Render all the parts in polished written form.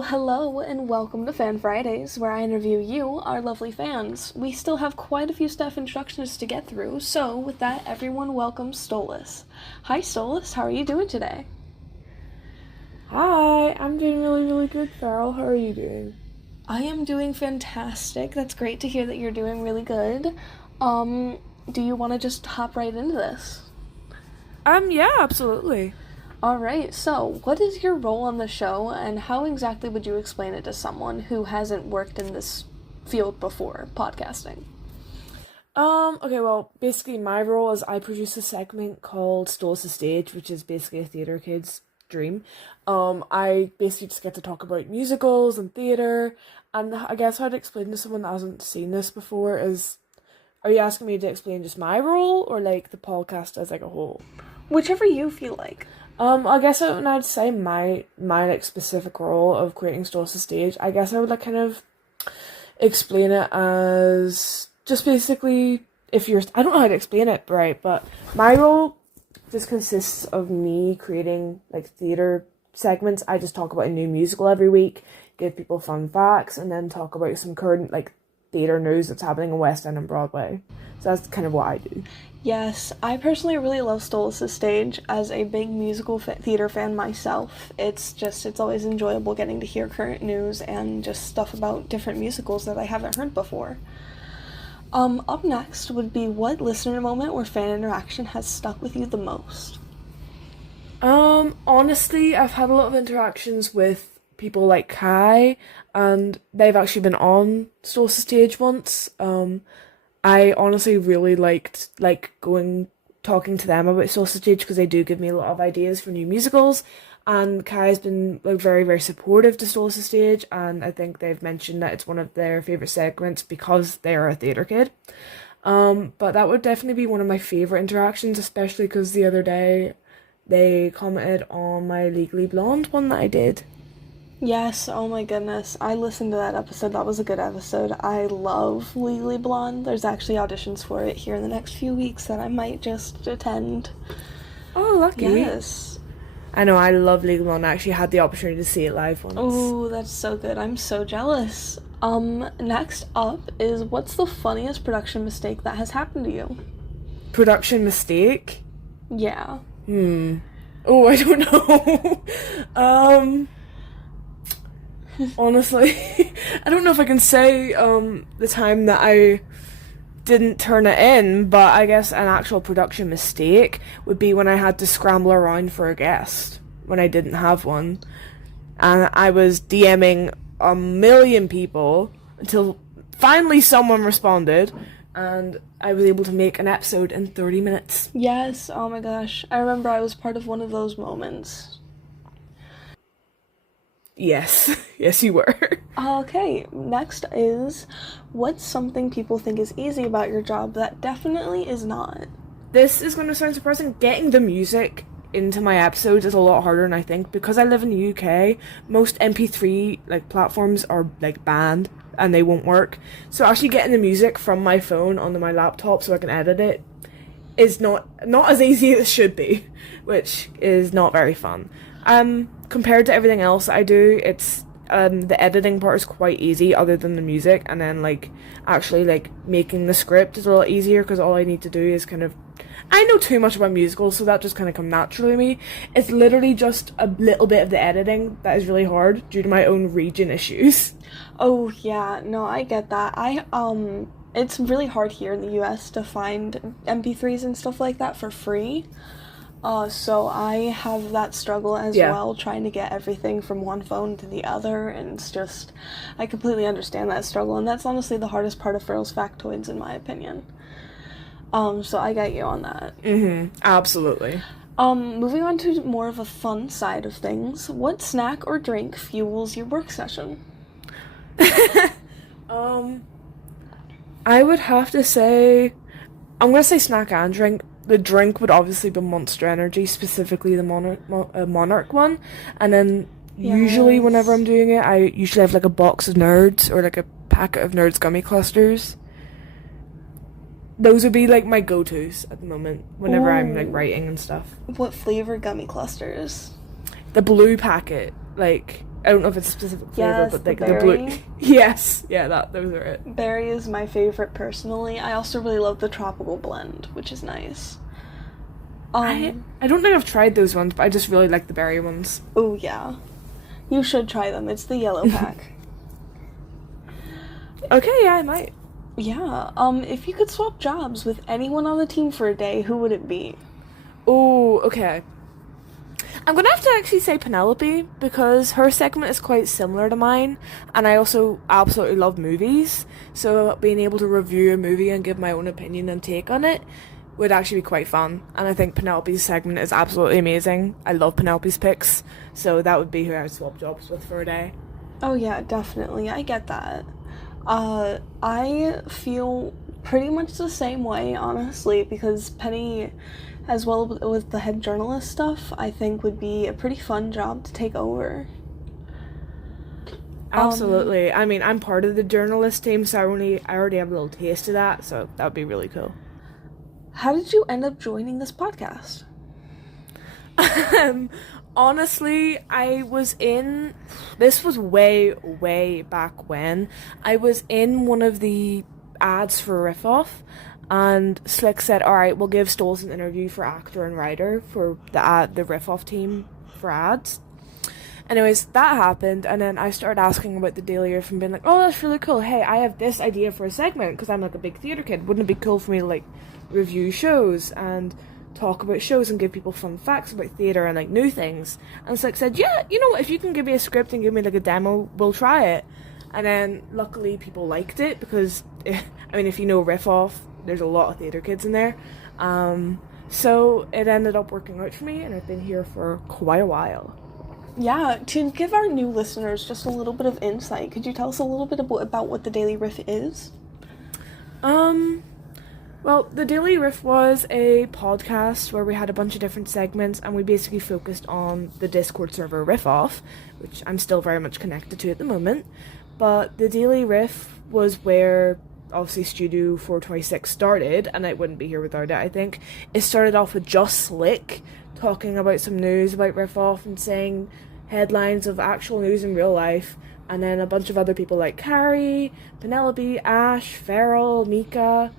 Hello, and welcome to Fan Fridays, where I interview you, our lovely fans. We still have quite a few staff introductions to get through, so with that, everyone welcome Stolas. Hi, Stolas, how are you doing today? Hi, I'm doing really good, Farrell. How are you doing? I am doing fantastic. That's great to hear that you're doing really good. Do you want to just hop right into this? Yeah, absolutely. Alright, so what is your role on the show, and how exactly would you explain it to someone who hasn't worked in this field before, podcasting? Okay, well, basically my role is I produce a segment called Stoles the Stage, which is basically a theatre kid's dream. I basically just get to talk about musicals and theatre, and I guess how to explain to someone that hasn't seen this before is, are you asking me to explain just my role, or like the podcast as like a whole? Whichever you feel like. I guess when I'd say my like specific role of creating Stoles the Stage, I guess I would like kind of explain it as just basically if you're I don't know how to explain it right, but my role just consists of me creating like theatre segments. I just talk about a new musical every week, give people fun facts, and then talk about some current like theatre news that's happening in West End and Broadway. So that's kind of what I do. Yes, I personally really love Stolas' Stage as a big musical theater fan myself. It's always enjoyable getting to hear current news and just stuff about different musicals that I haven't heard before. Up next would be what listener moment or fan interaction has stuck with you the most? Honestly, I've had a lot of interactions with people like Kai, and they've actually been on Stoles the Stage once. I honestly really liked talking to them about Stoles the Stage because they do give me a lot of ideas for new musicals, and Kai's been like very supportive to Stoles the Stage, and I think they've mentioned that it's one of their favourite segments because they are a theatre kid. But that would definitely be one of my favourite interactions, especially because the other day they commented on my Legally Blonde one that I did. Yes, oh my goodness. I listened to that episode. That was a good episode. I love Legally Blonde. There's actually auditions for it here in the next few weeks that I might just attend. Oh, lucky. Yes. I know, I love Legally Blonde. I actually had the opportunity to see it live once. Oh, that's so good. I'm so jealous. Next up is what's the funniest production mistake that has happened to you? Production mistake? Yeah. Oh, I don't know. Honestly, I don't know if I can say the time that I didn't turn it in, but I guess an actual production mistake would be when I had to scramble around for a guest when I didn't have one, and I was DMing a million people until finally someone responded, and I was able to make an episode in 30 minutes. Yes, oh my gosh. I remember I was part of one of those moments. Yes, yes you were. Okay, next is what's something people think is easy about your job that definitely is not? This is going to sound surprising. Getting the music into my episodes is a lot harder than I think because I live in the UK. Most MP3 like platforms are like banned and they won't work. So actually getting the music from my phone onto my laptop so I can edit it is not as easy as it should be, which is not very fun. Compared to everything else I do, it's the editing part is quite easy other than the music, and then like actually like making the script is a lot easier because all I need to do is kind of I know too much about musicals, so that just kind of come naturally to me. It's literally just a little bit of the editing that is really hard due to my own region issues. Oh yeah, no, I get that. It's really hard here in the US to find MP3s and stuff like that for free. So I have that struggle as well, trying to get everything from one phone to the other, and it's just, I completely understand that struggle, and that's honestly the hardest part of Farrell's Factoids, in my opinion. So I get you on that. Absolutely. Moving on to more of a fun side of things, what snack or drink fuels your work session? I would have to say, I'm gonna say snack and drink. The drink would obviously be Monster Energy, specifically the Monarch one, and then usually whenever I'm doing it, I usually have like a box of Nerds or like a packet of Nerds gummy clusters. Those would be like my go-tos at the moment whenever I'm like writing and stuff. What flavor gummy clusters? The blue packet, like I don't know if it's a specific flavor, Yes, but the like the blue. berry. Yes, yeah, those are it. Berry is my favorite personally. I also really love the tropical blend, which is nice. I don't think I've tried those ones, but I just really like the berry ones. Oh yeah. You should try them. It's the yellow pack. Okay, yeah, I might. Yeah. If you could swap jobs with anyone on the team for a day, who would it be? Oh, okay. I'm gonna have to actually say Penelope because her segment is quite similar to mine, and I also absolutely love movies. So being able to review a movie and give my own opinion and take on it would actually be quite fun. And I think Penelope's segment is absolutely amazing. I love Penelope's picks, so that would be who I would swap jobs with for a day. Oh yeah, definitely. I get that. I feel pretty much the same way, honestly, because Penny, as well with the head journalist stuff, I think would be a pretty fun job to take over. Absolutely. I mean, I'm part of the journalist team, so I already have a little taste of that, so that would be really cool. How did you end up joining this podcast? Honestly, this was way back when. I was in one of the ads for Riff-Off, and Slick said, alright, we'll give Stoles an interview for actor and writer for the Riff-Off team for ads. Anyways, that happened, and then I started asking about the Daily Riff and being like, oh, that's really cool. Hey, I have this idea for a segment, because I'm like a big theatre kid. Wouldn't it be cool for me to like review shows and talk about shows and give people fun facts about theatre and like new things? And Slick said, yeah, you know what, if you can give me a script and give me like a demo, we'll try it. And then luckily people liked it because I mean, if you know Riff-Off, there's a lot of theatre kids in there, so it ended up working out for me, and I've been here for quite a while. Yeah, to give our new listeners just a little bit of insight, could you tell us a little bit about what the Daily Riff is? Well, the Daily Riff was a podcast where we had a bunch of different segments, and we basically focused on the Discord server Riff-Off, which I'm still very much connected to at the moment. But the Daily Riff was where, obviously, Studio 426 started, and I wouldn't be here without it, I think. It started off with just Slick talking about some news about Riff-Off and saying headlines of actual news in real life, and then a bunch of other people like Carrie, Penelope, Ash, Farrell, Mika,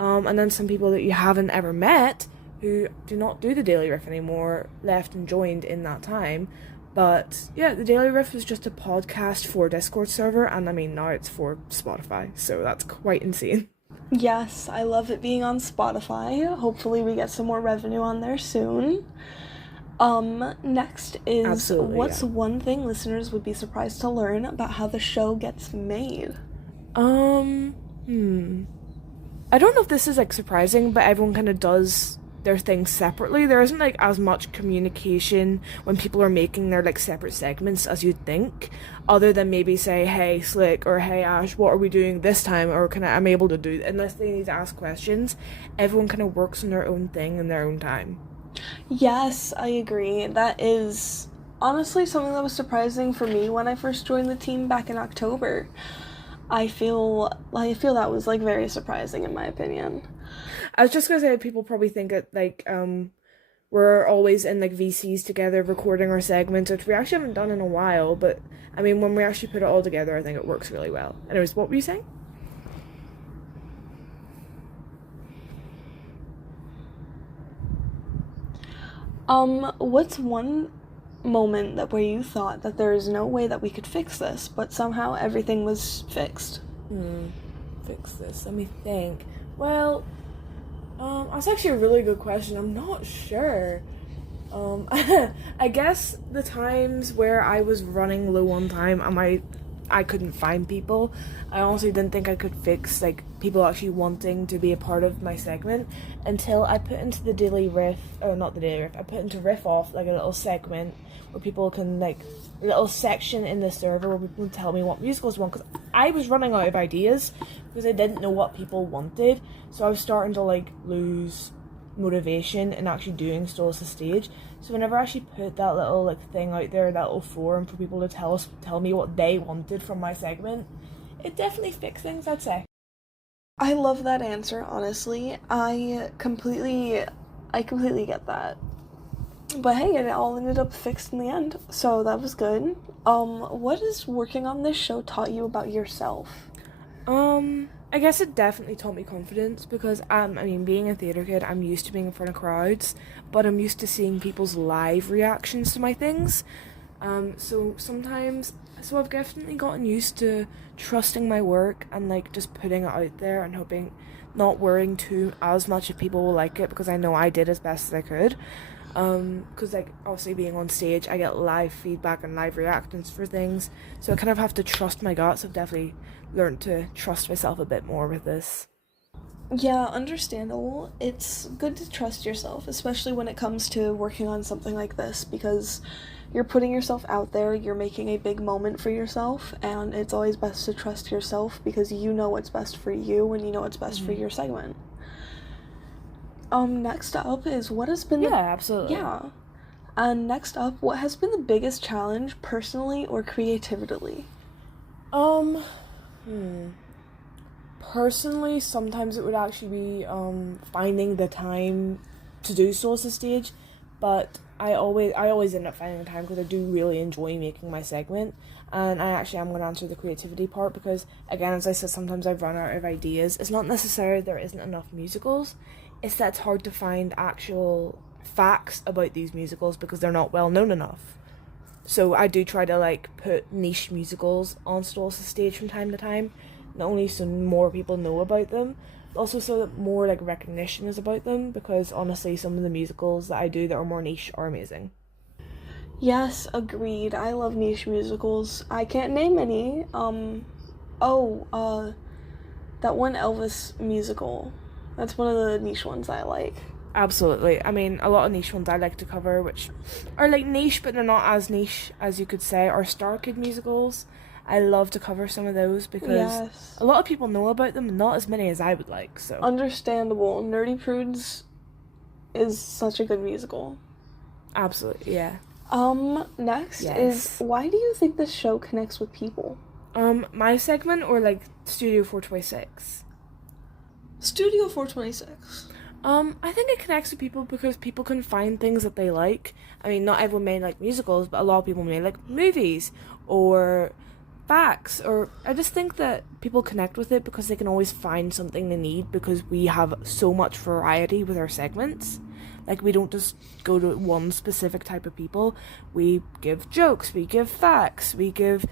and then some people that you haven't ever met who do not do the Daily Riff anymore left and joined in that time. But yeah, the Daily Riff was just a podcast for Discord server, and I mean now it's for Spotify, so that's quite insane. Yes, I love it being on Spotify. Hopefully we get some more revenue on there soon. Next is Absolutely, what's yeah. one thing listeners would be surprised to learn about how the show gets made? I don't know if this is like surprising, but everyone kind of does their things separately. There isn't like as much communication when people are making their like separate segments as you'd think, other than maybe say, hey Slick or hey Ash, what are we doing this time, or can I'm able to do, unless they need to ask questions. Everyone kind of works on their own thing in their own time. Yes, I agree. That is honestly something that was surprising for me when I first joined the team back in October. I feel that was like very surprising in my opinion. I was just gonna say people probably think that like we're always in like VCs together recording our segments, which we actually haven't done in a while, but I mean when we actually put it all together I think it works really well. Anyways, what were you saying? What's one moment that where you thought that there is no way that we could fix this, but somehow everything was fixed? Fix this. Let me think. Well, that's actually a really good question. I'm not sure. I guess the times where I was running low on time and I couldn't find people, I honestly didn't think I could fix like people actually wanting to be a part of my segment until I put into the Daily Riff, or not the Daily Riff, I put into Riff-Off like a little segment where people can like, a little section in the server where people can tell me what musicals want, because I was running out of ideas because I didn't know what people wanted, so I was starting to like lose motivation in actually doing Stoles the Stage. So whenever I actually put that little like thing out there, that little forum for people to tell me what they wanted from my segment, it definitely fixed things, I'd say. I love that answer, honestly. I completely get that. But hey, it all ended up fixed in the end, so that was good. What has working on this show taught you about yourself? I guess it definitely taught me confidence because I mean, being a theater kid, I'm used to being in front of crowds, but I'm used to seeing people's live reactions to my things. So sometimes, so I've definitely gotten used to trusting my work and like just putting it out there and hoping, not worrying too as much if people will like it because I know I did as best as I could. Because like obviously being on stage, I get live feedback and live reactions for things, so I kind of have to trust my guts. I've definitely learned to trust myself a bit more with this. Yeah, understandable. It's good to trust yourself, especially when it comes to working on something like this, because you're putting yourself out there, you're making a big moment for yourself, and it's always best to trust yourself because you know what's best for you and you know what's best for your segment. Next up is what has been Yeah, the absolutely. yeah. And next up, what has been the biggest challenge personally or creatively? Um, hmm. Personally, sometimes it would actually be finding the time to do sources stage, but I always end up finding the time because I do really enjoy making my segment, and I actually am going to answer the creativity part because again, as I said, sometimes I've run out of ideas. It's not necessarily there isn't enough musicals, it's that it's hard to find actual facts about these musicals because they're not well known enough. So I do try to like put niche musicals on stalls to stage from time to time, not only so more people know about them, but also so that more like recognition is about them. Because honestly, some of the musicals that I do that are more niche are amazing. Yes, agreed. I love niche musicals. I can't name any. Oh, that one Elvis musical. That's one of the niche ones I like. Absolutely. I mean, a lot of niche ones I like to cover, which are like niche, but they're not as niche as you could say, are Star Kid musicals. I love to cover some of those because Yes. a lot of people know about them, and not as many as I would like. So, Understandable. Nerdy Prudes is such a good musical. absolutely, yeah. Next is Yes. why do you think this show connects with people? My segment or like Studio 426? Studio 426. I think it connects with people because people can find things that they like. I mean, not everyone may like musicals, but a lot of people may like movies or facts. Or I just think that people connect with it because they can always find something they need because we have so much variety with our segments. Like, we don't just go to one specific type of people. We give jokes, we give facts, we give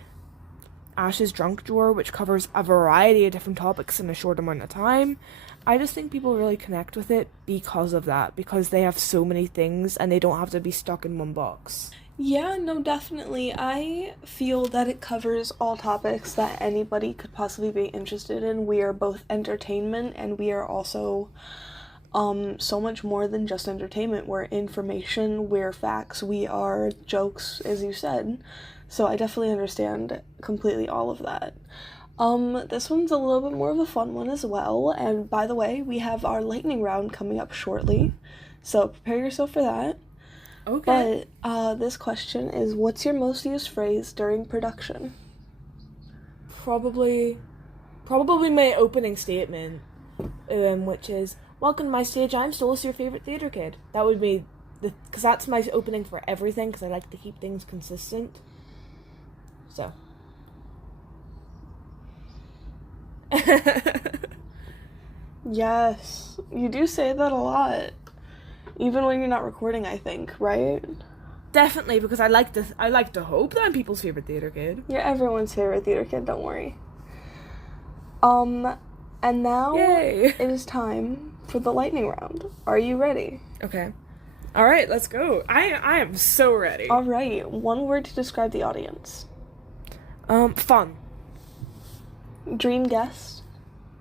Ash's Drunk Drawer, which covers a variety of different topics in a short amount of time. I just think people really connect with it because of that, because they have so many things and they don't have to be stuck in one box. Yeah, no, definitely. I feel that it covers all topics that anybody could possibly be interested in. We are both entertainment and we are also so much more than just entertainment. We're information, we're facts, we are jokes, as you said. So I definitely understand completely all of that. This one's a little bit more of a fun one as well. And by the way, we have our lightning round coming up shortly. So prepare yourself for that. Okay. But this question is what's your most used phrase during production? Probably, probably my opening statement, which is, "Welcome to my stage. I'm Solus, your favorite theater kid." That would be because that's my opening for everything. Because I like to keep things consistent. So. Yes, you do say that a lot. Even when you're not recording, I think, right? Definitely, because I like to hope that I'm people's favorite theater kid. You're everyone's favorite theater kid, don't worry. Um, and now Yay! it is time for the lightning round. Are you ready? Okay. All right, let's go. I am so ready. All right, one word to describe the audience. Fun. Dream guest.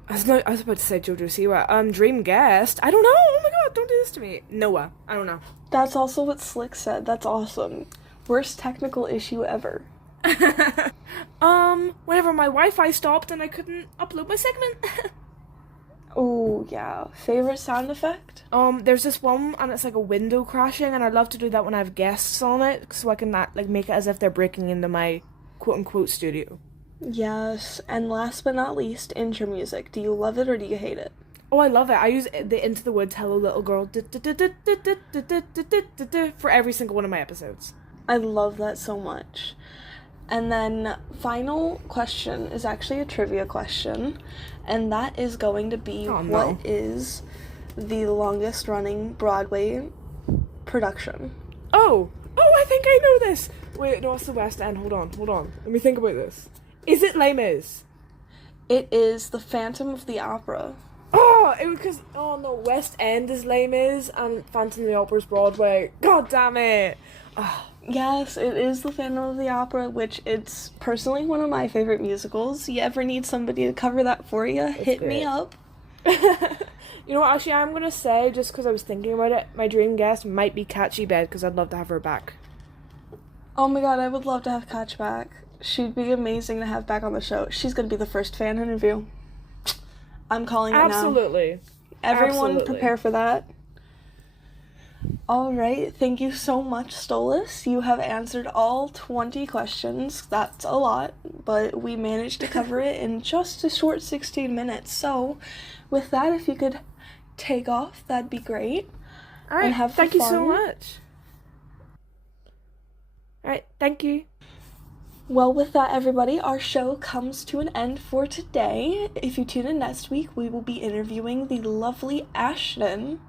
I was about to say Jojo Siwa. Dream guest. I don't know. Oh my god, don't do this to me. Noah. I don't know. That's also what Slick said. That's awesome. Worst technical issue ever. Whenever my Wi-Fi stopped and I couldn't upload my segment. Oh, yeah. Favorite sound effect? There's this one and it's like a window crashing, and I love to do that when I have guests on it, so I can like make it as if they're breaking into my quote-unquote studio. Yes. And last but not least, intro music. Do you love it or do you hate it? Oh, I love it. I use the Into the Woods Hello Little Girl for every single one of my episodes. I love that so much. And then final question is actually a trivia question, and that is going to be what is the longest running Broadway production? Oh, I think I know this. Wait, no, it's the West End. Hold on. Let me think about this. Is it Les Mis? It is The Phantom of the Opera. Oh no, West End is Les Mis and Phantom of the Opera is Broadway. God damn it. Oh. Yes, it is The Phantom of the Opera, which it's personally one of my favorite musicals. You ever need somebody to cover that for you, hit me up. You know what, actually, I'm going to say, just because I was thinking about it, my dream guest might be Catchy Bed, because I'd love to have her back. Oh my god, I would love to have Catch back. She'd be amazing to have back on the show. She's going to be the first fan interview. I'm calling it now. Absolutely. Everyone prepare for that. Alright, thank you so much, Stolas. You have answered all 20 questions. That's a lot, but we managed to cover it in just a short 16 minutes. So, with that, if you could take off, that'd be great. Alright, thank you so much. Alright, thank you. Well, with that, everybody, our show comes to an end for today. If you tune in next week, we will be interviewing the lovely Ashton.